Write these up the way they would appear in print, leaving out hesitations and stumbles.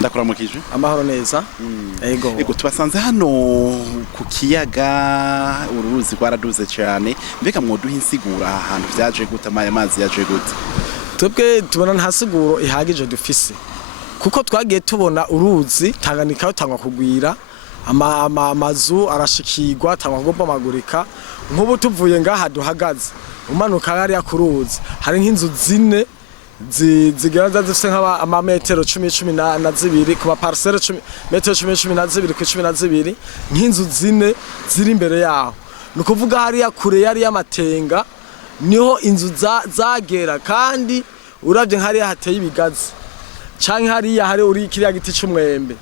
ndakuramukije amahoro neza. Ego tubasanze hano ku kiyaga uruzi rwaraduze cyane mbega mwoduha insigura ahantu vyaje gute amazi yaje gute twebwe tubona nta siguro ihagije dufise kuko twagiye tubona uruzi Tanganyika rutangwa kugwira amazu arashikirwa tangwa kubomagurika nk'ubu tuvuye ngaha duhagaze umanuka hariya ku ruzi hari nk'inzu zine zigerageza zifise nk'amametero 10-12 ku parcelle 10-12 ku 12 nk'inzu zine ziri imbere yaho nukuvuga hariya kure yari y'amatenga niho inzu zagera kandi uravye hariya hateye ibigazi canke hariya hari uri kiriya giti c'umwembe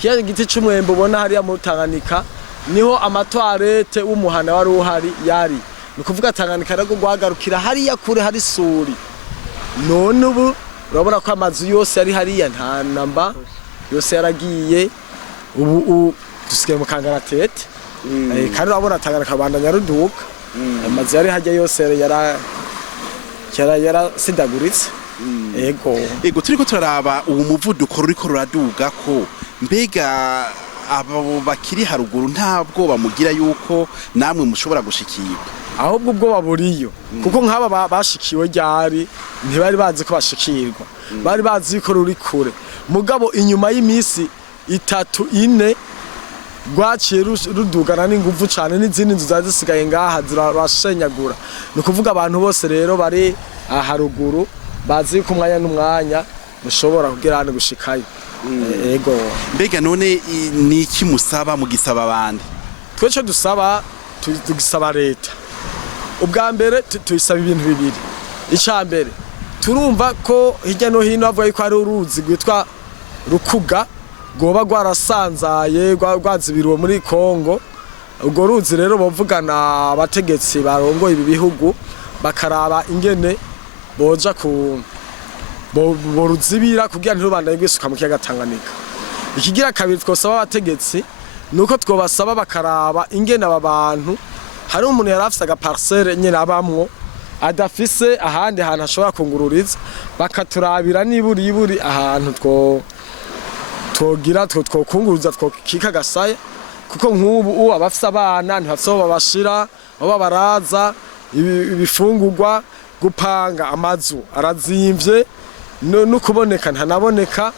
kiriya giti c'umwembe ubona hariya mu Tanganyika niho amatwarete w'umuhana wari uhari yari nukuvuga Tanganyika rero guhagarukira hariya kure hari suri none ubu urabona ko amazu yose yari hariya nta namba yose yaragiye ubu dusigaye mu kangaratete kandi urabona Tanganyika bandanya ruduka amazu yari hajya yose yara sidaguritse ego turiko turaraba ubu muvuduko ruriko ruraduga ko mbega abo bakiri haruguru nta bwoba mugira yuko namwe mushobora gushikirwa ahubwo ubwoba buriyo kuko nk'aba bashikiwe ryari ntibari bazi ko bashikirwa bari bazi ko ruri kure mugabo inyuma y'imisi 3-4 rwaciye rudugana n'inguvu cyane n'izindi nzu zasigaye ngaha zirabashenyagura ni kuvuga abantu bose rero bari haruguru bazi ko umwanya n'umwanya mushobora kugira hano gushikayo ego mbega none ni iki musaba mu gisaba abandi twece dusaba tugisaba leta ubwa mbere tuyisaba ibintu bibiri icambere turumva ko hirya no hino avuga yuko ari uruzi rwitwa rukuga goba rwarasanzaye rwazibiriwe muri Kongo ubwo ruzi rero bavugana abategetsi barongoye ibi bihugu bakaraba ingene boja ku boruzibira kugira ntirubandanye gwisuka mu kiyaga Tanganyika ikigira kabiri twosaba abategetsi nuko twobasaba bakaraba ingene aba bantu hari umuntu yarafise aga parcelle nyene abamwo adafise ahandi hantu ashobora kungururiza bakaturabira niburi ahantu twogira twokunguruza twokika gasaya kuko nk'ubu abafise abana ntibafise babashira baba baraza ibifungurwa gupanga amazu arazimvye no kuboneka ntanaboneka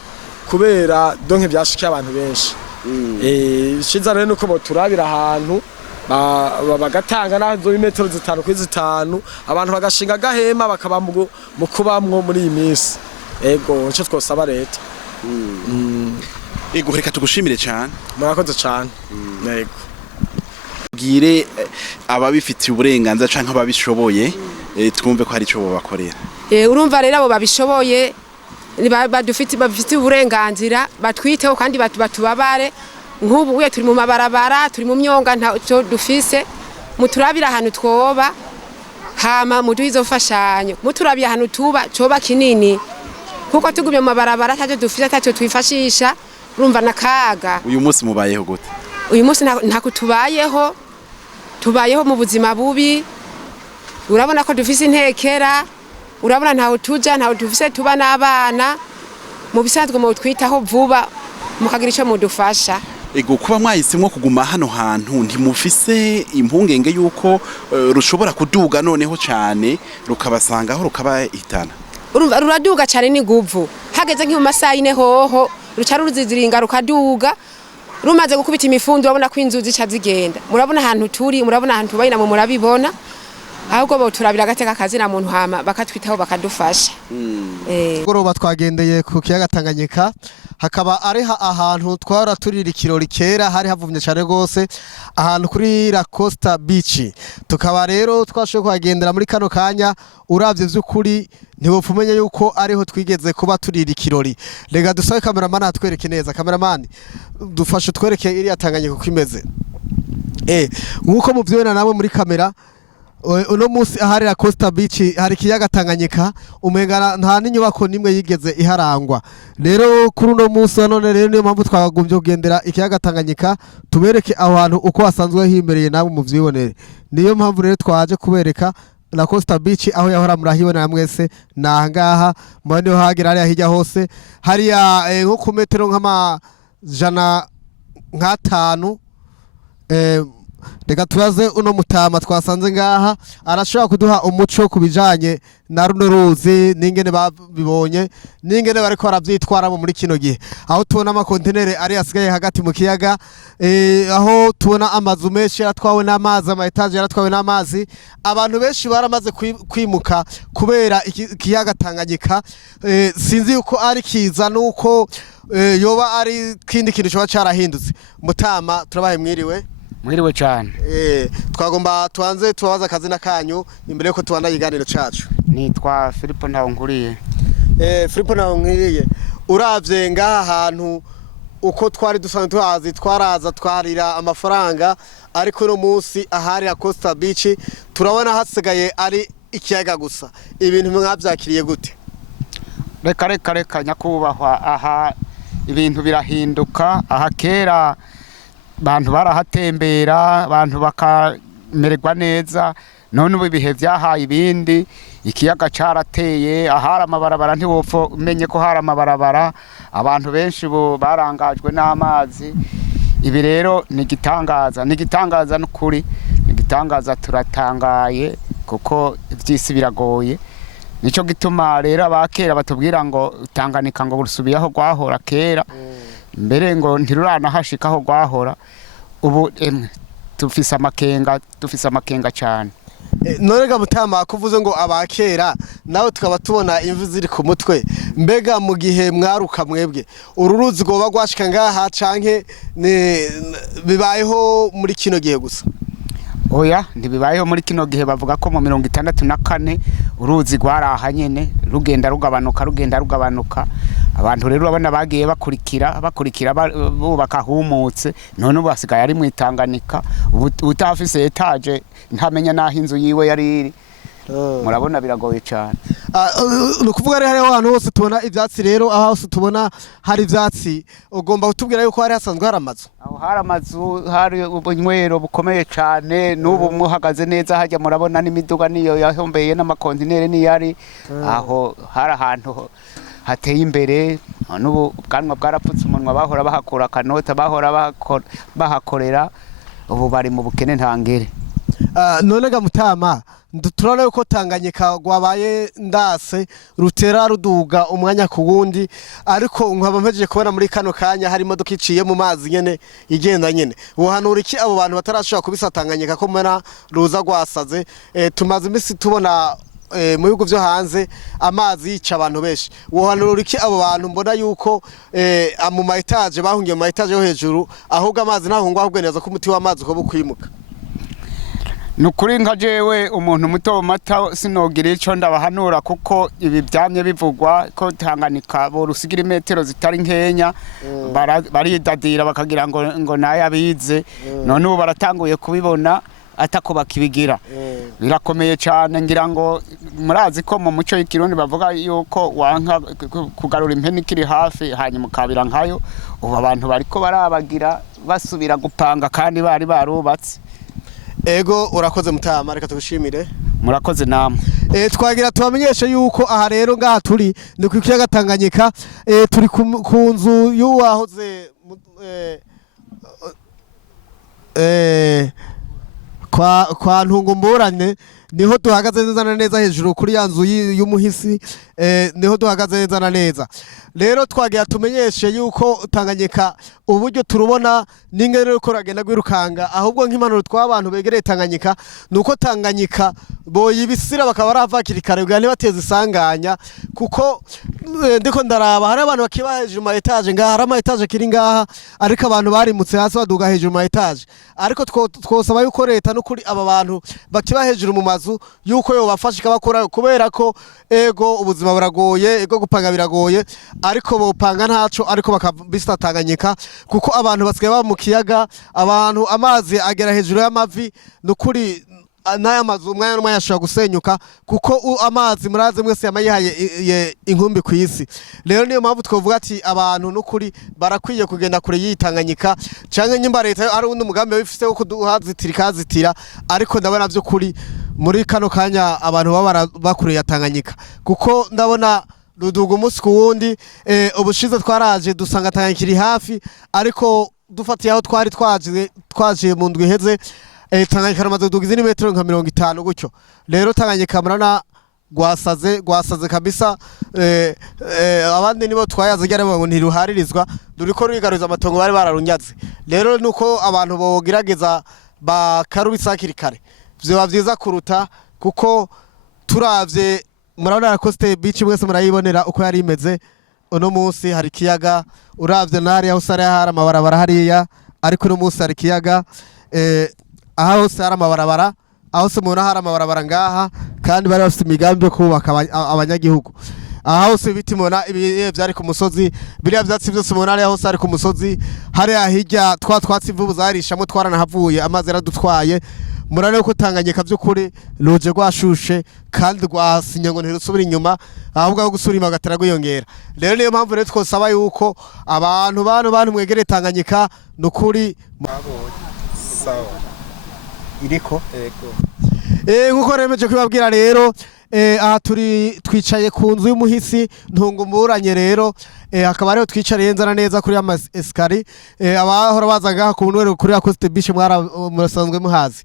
kubera donke byashikiye abantu benshi ciza rero nuko boturabira ahantu bagatanga nazo imetero 5 kuri 5 abantu bagashinga gahema bakaba mu kubamwo muri iyi minsi ego cyo twosaba leta ego reka tugushimire cyane murakoze cyane ego bwire ababifitiye uburenganzira canke ababishoboye twumve ko hari ico bobakorera urumva rero abo babishoboye bafite uburenganzira batwiteho kandi batubabare nk'ubu we turi mu mabarabara turi mu myonga ntaco dufise muturabira ahantu twoba hama muduhizo fashanyo muturabira ahantu tuba coba kinini kuko tugumye mu mabarabara taco dufise taco twifashisha urumva nakaga uyu munsi mubayeho gute uyu munsi ntako tubayeho mu buzima bubi urabona ko dufise intekera urabona ntaho tuja ntaho dufise tuba n'abana mu bisanzwe mu twitaho vuba mukagira ico mudufasha ego kuba mwahisemwo kuguma hano hantu ntimufise impungenge yuko rushobora kuduga noneho cyane rukabasangaho rukabahitana urumva ruraduga cyane n'iguvu hageze nk'mu masaha 4 hoho ruca ruziziringa rukaduga rumaze gukubita imifundo urabona ko inzuzi ca zigenda murabona ahantu turi murabona ahantu tubayina mu murabibona ahubwo bo turabira agateka kazina muntu hama bakatwitaho bakadufasha goroba twagendeye ku kiyaga Tanganyika hakaba ari ahantu twara turira ikirori kera hari havumye cyane gose ahantu kuri La Costa Beach tukaba rero twashoye kuhagendera muri kano kanya uravye vy'ukuri ntiwopfumenye yuko ariho twigeze kuba turira ikirori rega dusabe cameraman atwereke neza cameraman dufashe twereke iri Tanganyika uko imeze nkuko muvyibona namwe muri kamera uno musi ahari La Costa Beach hari kiyaga Tanganyika umengana nta n'inyubako nimwe yigeze iharangwa rero kuri uno musi none rero niyo mpamvu twagumye kugendera ikiyaga Tanganyika tubereke aho hantu uko hasanzwe himereye nabo muvyibonere niyo mpamvu rero twaje kubereka La Costa Beach aho yahora murahibona mwese nahangaha mbone ho hagira hariya hirya hose hariya nko ku metero nk'amajana nk'atanu reka tubaze uno mutama twasanze ngaha arashobora kuduha umuco kubijanye na runo ruzi n'ingene babibonye n'ingene bariko baravyitwaramo muri kino gihe aho tubona amakontenere ari asigaye hagati mu kiyaga aho tubona amazu menshi yaratwawe n'amazi ama etage yaratwawe n'amazi abantu benshi baramaze kwimuka kubera ikiyaga Tanganyika sinzi yuko ari kiza nuko yoba ari kindi kintu cyo carahindutse mutama turabaye mwiriwe cyane twagomba tuanze tubabaza akazina kanyu imbere yuko tubanda iganiro cacu nitwa Filipo Ntawunkuriye Filipo Ntawunkuriye uravye ngaha hantu uko twari dusanzwe tuhazi twaraza twarira amafaranga ariko no munsi ahari ya Costa Beach turabona hasigaye ari ikiyaga gusa ibintu mwavyakiriye gute reka nyakubahwa aha ibintu birahinduka aha kera abantu barahatembera abantu bakamererwa neza none ubu ibihe byahaye ibindi ikiyaga carateye ahari amabarabara ntiwopfo umenye ko hari amabarabara abantu benshi bo barangajwe n'amazi ibi rero ni igitangaza n'ukuri ni igitangaza turatangaye kuko iby'isi biragoye nico gituma rero abakera batubwira ngo Tanganyika ngo rusubiyeho gwahora kera mbere ngo ntiruranahashika aho gwahora ubu dufise amakenga cyane none ga mutama kuvuze ngo abakera nawe tukaba tubona imvu ziri ku mutwe mbega mu gihe mwaruka mwebwe ururuzi goba gwashika ngaha canke bibayeho muri kino gihe gusa oya ntibibayeho muri kino gihe bavuga ko mu 64 uruzi gwaraha nyene rugenda rugabanuka abantu rero abana bagiye bakurikira bubaka humutse none ubu basigaye ari mu Tanganyika utafise Etage ntamenya naho inzu yiwe yari iri murabona biragoye cyane nukuvuga rero hariho ahantu hose tubona ivyatsi rero aho hose tubona hari ivyatsi ugomba kutubwira yuko hari hasanzwe hari amazu aho hari amazu hari ubunywero bukomeye cyane n'ubu muhagaze neza hajya murabona n'imiduga niyo yahombeye n'amakontinere niyari aho hari ahantu hateye imbere n'ubu bwanwa bwarapfutse umunwa bahora bahakura kanota bahora bahakorera ubu bari mu bukene ntangere none ga mutama turabona yuko Tanganyika gwabaye ndase rutera ruduga umwanya ku wundi ariko nkaba mpejeje kubona muri kano kanya hari imodoka iciye mu mazi nyene igenda nyene uhanura iki abo bantu batarashobora kubisa Tanganyika ko mena ruza gwasaze tumaze imisi tubona mu bihugu byo hanze amazi yica abantu benshi wohanura iki abo bantu mbona yuko mu ma etage bahungiye mu ma etage yo hejuru ahubwo amazi ntahungwa ahubwo neza ko umuti w'amazi ko bukwimuka nukuri nka jewe umuntu muto mata sinogira ico ndabahanura kuko ibi byamye bivugwa ko Tanganyika bo rusigira metero zitari nkenya baridadira bakagira ngo naye abize none ubu baratanguye kubibona atako bakibigira birakomeye cyane ngira ngo murazi ko mu muco y'ikirundi bavuga yuko wanka kugarura impeni kiri hafi hanyuma kabira nkayo ubu abantu bariko barabagira basubira gupanga kandi bari barubatse ego urakoze mutama reka tugushimire murakoze namwe twagira tubamenyeshe yuko aha rero ngaha turi ni ku kiyaga Tanganyika turi ku nzu y'uwahoze kwa ntungumburane niho duhagaze neza na neza hejuru kuri ya nzu y'umuhisi niho duhagaze neza na neza rero twagira tumenyeshe yuko Tanganyika uburyo turubona n'ingene uko ragenda gwirukanga ahubwo nk'impanuro tw'abantu begereye Tanganyika nuko Tanganyika boyibisira bakaba baravakira karebwa ntibateze isanganya kuko ndiko ndaraba hari abantu bakiba hejuru ma etage ngaha hari ama etage kiri ngaha ariko abantu barimutse hasi baduga hejuru ma etage ariko twosaba yuko leta n'ukuri aba bantu bakiba hejuru mu mazu yuko yo bafasha kabakora kubera ko ego ubuzima buragoye ego gupanga biragoye ariko bopanga ntaco ariko bakabisa Tanganyika kuko abantu basigaye ba mu kiyaga abantu amazi agera hejuru y'amavi n'ukuri n'aya mazu umwanya n'umwanya ashobora gusenyuka kuko amazi murazi mwese yamayihaye inkumbi ku isi rero niyo mpamvu twavuga ati abantu n'ukuri barakwiye kugenda kure y'Itanganyika canke nyimba leta ari undi mugambi wifise wo kuduhazitira ariko ndabona byo kuri muri kano kanya abantu baba bakuriye Tanganyika kuko ndabona ruduga umunsi ku wundi ubushize twaraje dusanga Tanganyika iri hafi ariko dufatiye aho twari twaje mu ndwi iheze Tanganyika ramaze kuduga izindi metero nka 50 gutyo rero Tanganyika murana gwasaze kabisa abandi nibo twayaze ngo ntiruharirizwa duriko rwigaruza amatongo bari bararunyaze rero nuko abantu bogerageza bakarubisakira kare vyoba vyiza kuruta kuko turavye murabona Coste Beach mwese murayibonera uko yari imeze uno munsi hari Kiyaga uravye nari aho sare hari amabarabara hariya ariko uno munsi hari Kiyaga aho hose hari amabarabara aho se mubona hari amabarabara ngaha kandi bari bafite imigambi yo kubaka abanyagihugu aha hose biti mubona ibihe byari ku musozi biriya byatsi byose mubona ari hose ari ku musozi hariya hirya twatsi imvubu zarishamo twaranahavuye amazi yaradutwaye murane ko Tanganyika by'ukuri ruje rwashushe kandi rwasinya ngo ntirusubira inyuma ahubwo aho gusubira inyuma gatera gwiyongera rero niyo mpamvu rero twosaba yuko abantu mwegereye Tanganyika nukuri sawa iriko nkuko remeje kwibabwira rero aha twicaye ku nzu y'umuhisi ntungumburanye rero hakaba ariho twicariye nzana neza kuri Amazi Escali abahora bazaga ku bunwero kuri Coste Beach murasanzwe muhazi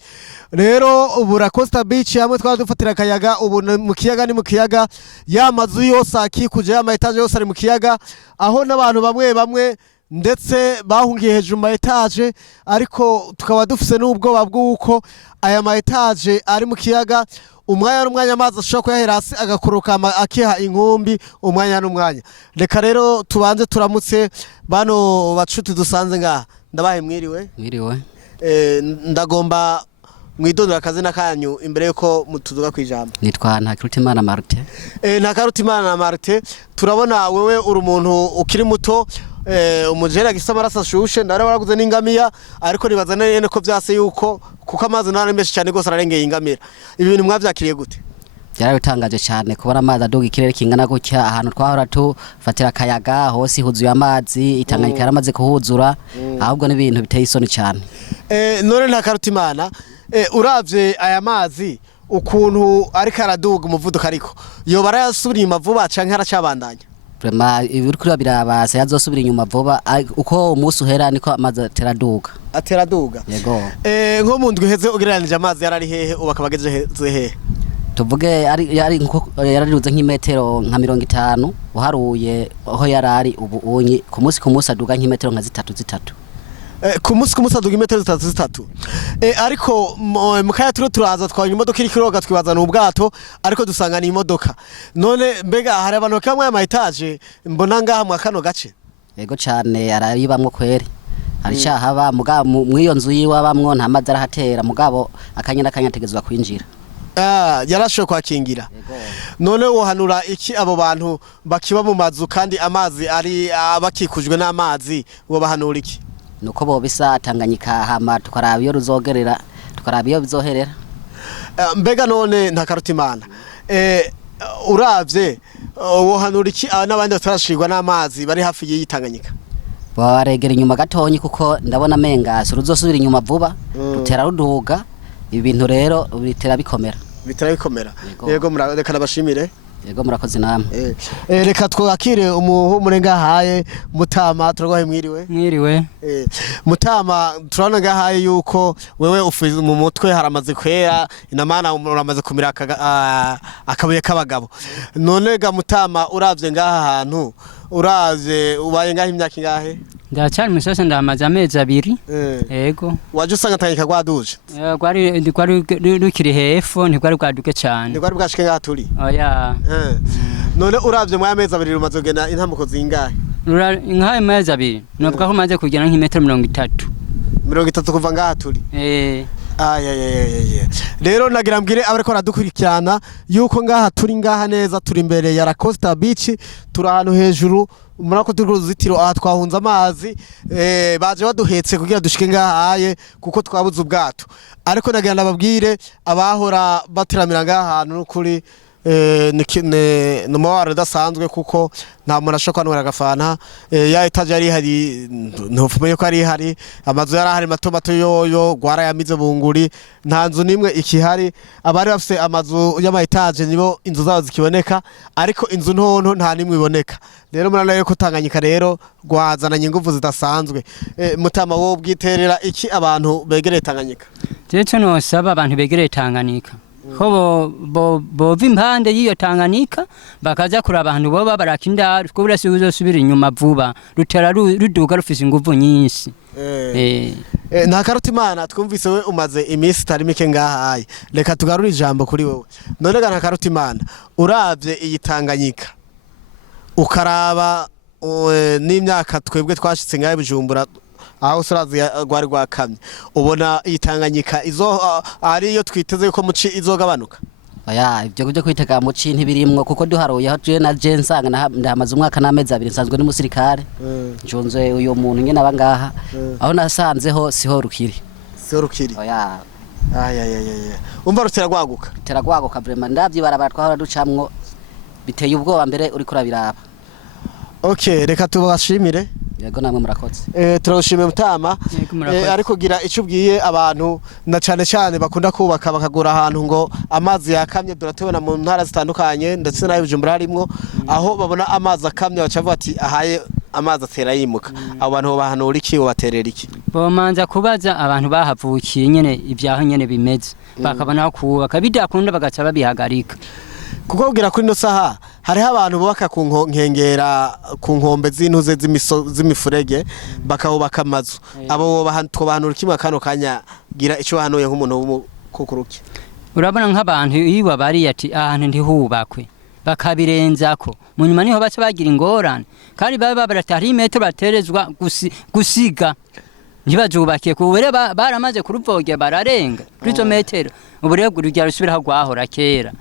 rero ubu Coste Beach hamwe twadufatira akayaga ubu mu Kiyaga ni mu Kiyaga y'amazu yose akikuje ama Etage yose ari mu Kiyaga aho n'abantu bamwe ndetse bahungiye hejuru ma Etage ariko tukaba dufise n'ubwoba bw'uko aya ma Etage ari mu Kiyaga umwanya amazi ashobora kuyahera hasi agakoroka akiha inkumbi umwanya reka rero tubanze turamutse bano bacuti dusanze ngaha ndabahe mwiriwe ndagomba mwidondora akazina kanyu imbere yuko mutuduga kwijambo nitwa Ntakarutimana Martin Ntakarutimana Martin turabona wewe uri umuntu ukiri muto umujera gisa amaraso ashushe ndara waraguze n'ingamiya ariko nibaza nene ko vyase yuko kuko amazi nari menshi cyane gose ararengeye ingamira ibi bintu mwavyakiriye gute byarabitangaje cyane kubona amazi aduga ikirere kingana gutya ahantu twahora tufatira akayaga hose huzuye amazi Itanganyika yaramaze kuhuzura ahubwo n'ibintu biteye isoni cyane none Ntakarutimana uravye aya mazi ukuntu ariko araduga umuvuduko ariko yo barayasubira inyuma vuba canke aracabandanya Prema ibirukura birabasa yazosubira inyuma vuba uko umunsi uhera niko amazi ateraduga yego nko mu ndwi heze ugereranije amazi yarari hehe ubakabageze hehe tuvuge yari nko yarariruze nk'imetero nka 50 uharuye aho yarari ubu unyi ku munsi aduga nk'imetero nka 3 ku munsi aduga imetero 3 ariko mukaya turaza twanya imodoka iri kiroga twibazana ubwato ariko dusanga ni imodoka none mbega hari abantu kamwe ama Etage mbona ngaha mu kano gace yego cyane araribamwe kweri aricahaba mugabo mwiyo nzu yiwabamwo nta mazi arahatera mugabo akanya tegezwa kwinjira yarashoye kwakingira none wohanura iki abo bantu bakiba mu mazu kandi amazi ari bakikujwe n'amazi wo bahanura iki nuko bo bisa Tanganyika hama tukaraba iyo ruzogerera tukaraba iyo bizoherera mbega none Ntakarutimana uravye wohanura iki n'abandi batarashirwa n'amazi bari hafi y'Itanganyika baregera inyuma gatonyi kuko ndabona mengaso ruzosubira inyuma vuba rutera ruduga ibintu rero bitera bikomera yego murareka nabashimire yego murakoze namwe reka twakire umuhumure ngahaye Mutama turagwaye mwiriwe Mutama turabona ngahaye yuko wewe ufize mu mutwe haramaze kwera inamana uramaze kumira akabuye k'abagabo none ga Mutama uravye ngaha hantu uraze ubaye ngaha imyaka ingahe ndacyari musose ndamaze amezi 2 yego waje usanga Tanganyika gwaduje gwari rukiri hefo ntigwari bwaduke cyane ntigwari bwashike ngaha turi oya none uravye mu amezi 2 rumaze kugena intambuko zingahe nkaye amezi 2 nobwa ko maze kugena nk'imetero 30 kuva ngaha turi rero nagira mbwire abariko radukurikirana yuko ngaha turi ngaha neza turi imbere ya Coste Beach turi ahantu hejuru murako turi uruzitiro aha twahunza amazi baje baduhetse kugira dushike ngahaye kuko twabuze ubwato ariko nagira nababwire abahora batiramira ngaha ahantu n'ukuri ni umubabaro udasanzwe kuko nta muntu ashobora kwanura agafana ya etaje yari ihari ntufumenye ko ari ihari amazu yari ahari mato mato yoyo gwarayamize bunguri nta nzu nimwe ikihari abari bafise amazu y'ama etaje nibo inzu zabo zikiboneka ariko inzu ntonto nta nimwe iboneka rero murana yuko Tanganyika rero gwazananye ingufu zidasanzwe mutama wo bwiterera iki abantu begereye Tanganyika Jecho no saba abantu begereye Tanganyika ko bova impande y'iyo Tanganyika bakaza kuri abantu boba barakinda ko burasi uzosubira inyuma vuba rutera ruduga rufise ingufu nyinshi nta Karutimana twumvise we umaze iminsi itari mike ngahaye reka tugarure ijambo kuri wowe none nta Karutimana uravye iyi Tanganyika ukaraba n'imyaka twebwe twashitse ngaye Bujumbura aho surazi gwari gwakamye ubona Itanganyika izo ariyo twiteze yuko muci izogabanuka oya ibyo kujya kwitega muci ntibirimwo kuko duharuye aho je na je nsanga ndamaze umwaka n'amezi 2 nsanzwe n'umusirikare njunze uyo muntu ngene abangaha aho nasanzeho siho rukiri oya umva rutera gwaguka vraiment ndavyi barabara twahora ducamwo biteye ubwoba mbere uri kurabiraba okay reka tubashimire yego namwe murakoze turashimye mutama ariko gira icyo ubwiye abantu na cyane bakunda kubaka bakagura ahantu ngo amazi yakamye duratebona mu ntara zitandukanye ndetse nayo Bujumbura harimo aho babona amazi akamye bacavuga ati ahaye amazi atera yimuka abo bantu bahanura iki baterera iki bomanza kubaza abantu bahavukiye nyene ibyaho nyene bimeze bakabona kubaka bidakunda bagaca babihagarika kuko ubwira kuri no saha hariho abantu bubaka ku nkengera ku nkombe z'intuze z'imifurege bakabubaka amazu abo twobahanura kimwe kano kanya gira icyo bahanuye nk'umuntu w'umukukuruki urabona nk'abantu iyo bari ati ahantu ndihubakwe bakabirenzako mu nyuma niho baca bagira ingorane kandi baba baratari metero baterezwa gusiga ntibajubakiye kubere baramaze kuruvogera bararenga kuri zo metero uburego rujya rusubiraho gwahora kera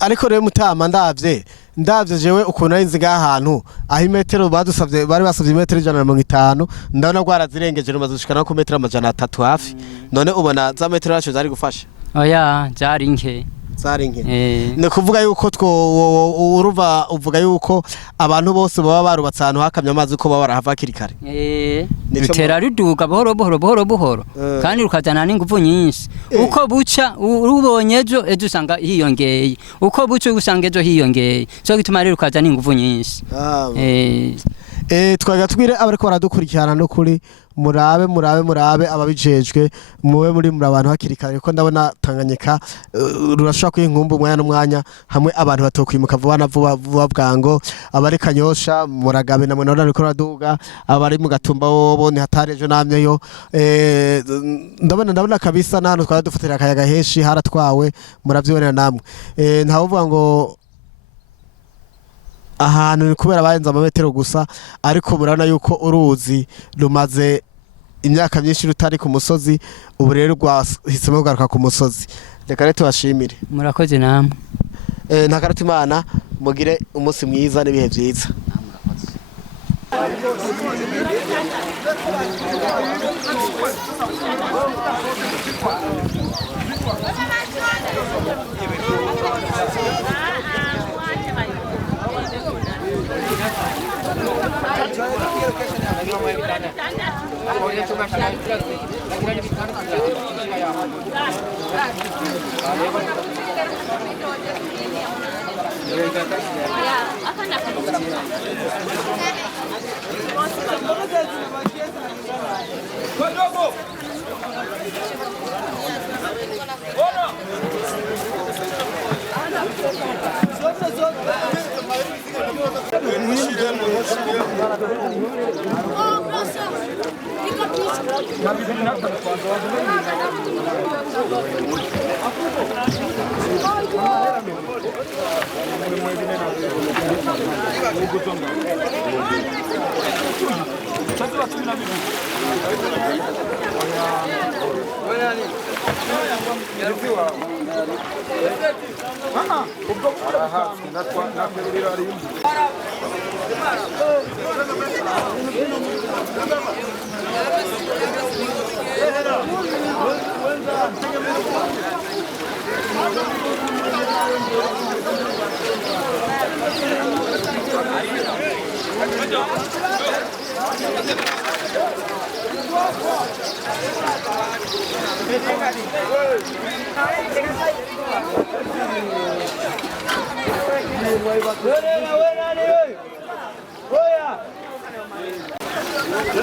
ariko rero mutama ndavye jewe ukuntu ari nziga ahantu aho imetero badusavye bari basavye imetero 150 ndabona gwarazirengeje rumaze gushikana ku metero 300 hafi none ubona za metero yacu zari gufasha oya zari nke ni kuvuga yuko uruva uvuga yuko abantu bose baba barubatse ahantu hakamye amazi ko baba barahava kirikare bitera ruduga buhoro kandi rukazana n'ingufu nyinshi uko buca urubonye ejo usanga hiyongeye uko buca usanga ejo hiyongeye cyo gituma rero rukazana n'ingufu nyinshi twagatwire abariko baradukurikirana no kuri murabe ababijejwe muwe muri abantu hakirikare ko ndabona Tanganyika rurashaka kwinkumba umwanya n'umwanya hamwe abantu batokwimuka vuba bwango abari Kanyosha muragabe namwe nariko raduga abari mu Gatumba bobo ni hatarejo namyeyo ndabona kabisa nano twaradufatira akayaga heshi haratwawe muravyibonera namwe ntavuga ngo ahantu ni kubera bayenza amametero gusa ariko murabona yuko uruzi rumaze imyaka myinshi rutari ku musozi ubu rero rwahisemo kugaruka ku musozi reka rero tubashimire murakoze namwe nta Karutimana mugire umunsi mwiza n'ibihe byiza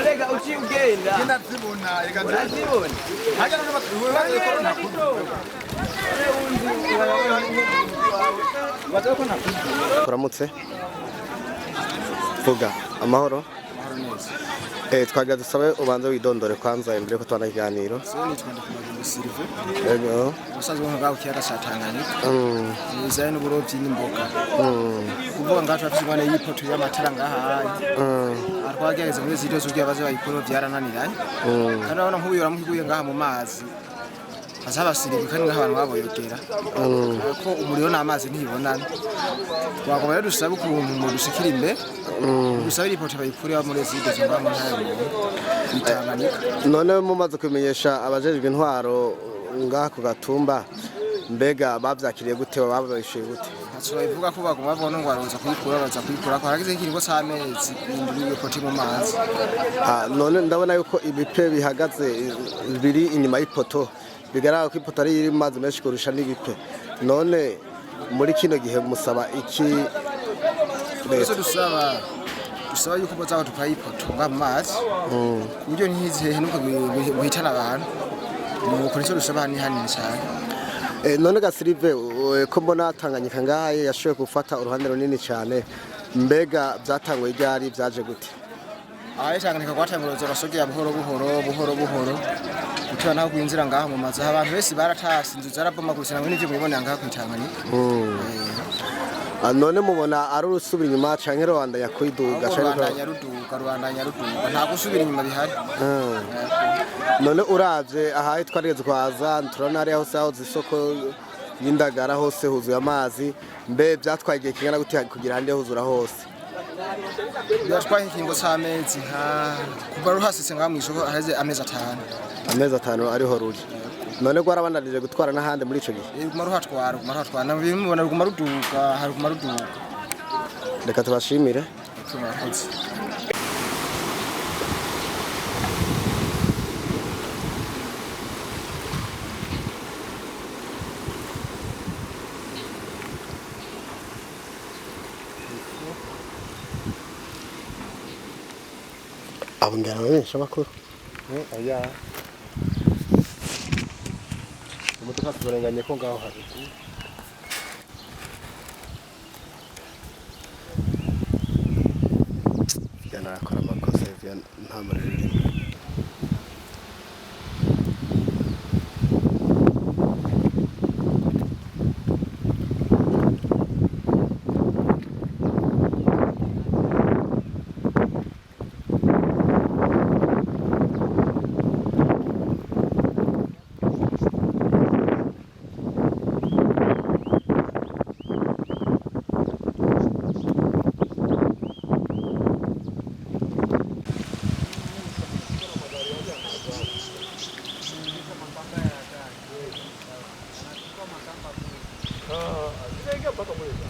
Rega uci ugenda. Genda zibona, rega zibona. Haja no wewe corona Kuramutse. Vuga amahoro. Twagira dusabe ubanze widondore kwanza imbere ko twana iganiro. Soni twanda kumagira Silve. Yego. Usanzwe ngaho Kiyaga Tanganyika. Nizeye n'uburovyi n'imboga. Kuvuga ngaho twafishimane yipoto y'amatara ngaha. Arwageze muri zito z'ubya baze bayikoro byarananiranye. Kandi urabona nk'ubu yaramuhiguye ngaha mu mazi. Azabasirika kandi nk'abantu baboyogera. Ko umuriro n'amazi ntibonana. Twagomba rero dusaba ukuntu mu dushikira imbere. Dusaba ipoto bayikure muri zito z'ngaha mu ntara Itandukanye. None mumaze kumenyesha abajejwe intwaro ngaha ku gatumba mbega bavyakiriye gute bababishiye gute? Aso ivuga ko bagomba babona ngo baza kuyikura ko haragize ikiringo c'amezi indwi yo poti mu mazi. None ndabona yuko ibipe bihagaze biri inyuma y'ipoto bigaragara ko ipoto ari iri mazi menshi kurusha n'ibipe. None muri kino gihe musaba iki? Twese dusaba yuko bazaho tukayipoto nga mu mazi. Kuburyo ntizihe nuko guhitana abantu. Nuko nicyo dusaba ni hanini cyane. None Gasirive ko mbona Tanganyika ngahaye yashoboye gufata uruhande runini cyane mbega byatanguye ryari byaje gute? Tanganyika kwatanguye rasogera buhoro gutyo naho kwinjira ngaha mu mazi abantu bese baratasi inzu zaraboma kurusana n'ivyo mubibona ngaha ku Tanganyika. None mubona ari urusubira inyuma canke Rwanda yakwiduga canke Rwanda nyaruduga nta gusubira inyuma bihari. None uravye ahaye twarigeze kwaza turabona ari aho saho zisoko y'indagara hose huzuye amazi mbe byatwagiye kingana gute kugira hande huzura hose? Byatwaye ikingo c'amezi kuva ruhasitse ngaha mu isoko aheze amezi 5. Amezi 5 ariho ruri. None gwarabandanije gutwara n'ahandi muri ico gihe? Maruhatwara nabimubona ruguma ruduga haruguma ruduga. Reka tubashimire. Murakoze. Abangara benshi bakuru. Aya. Umutuka turenganye ko ngaho hari. Yana akora amakosa nta marere. Mpaka mwezi.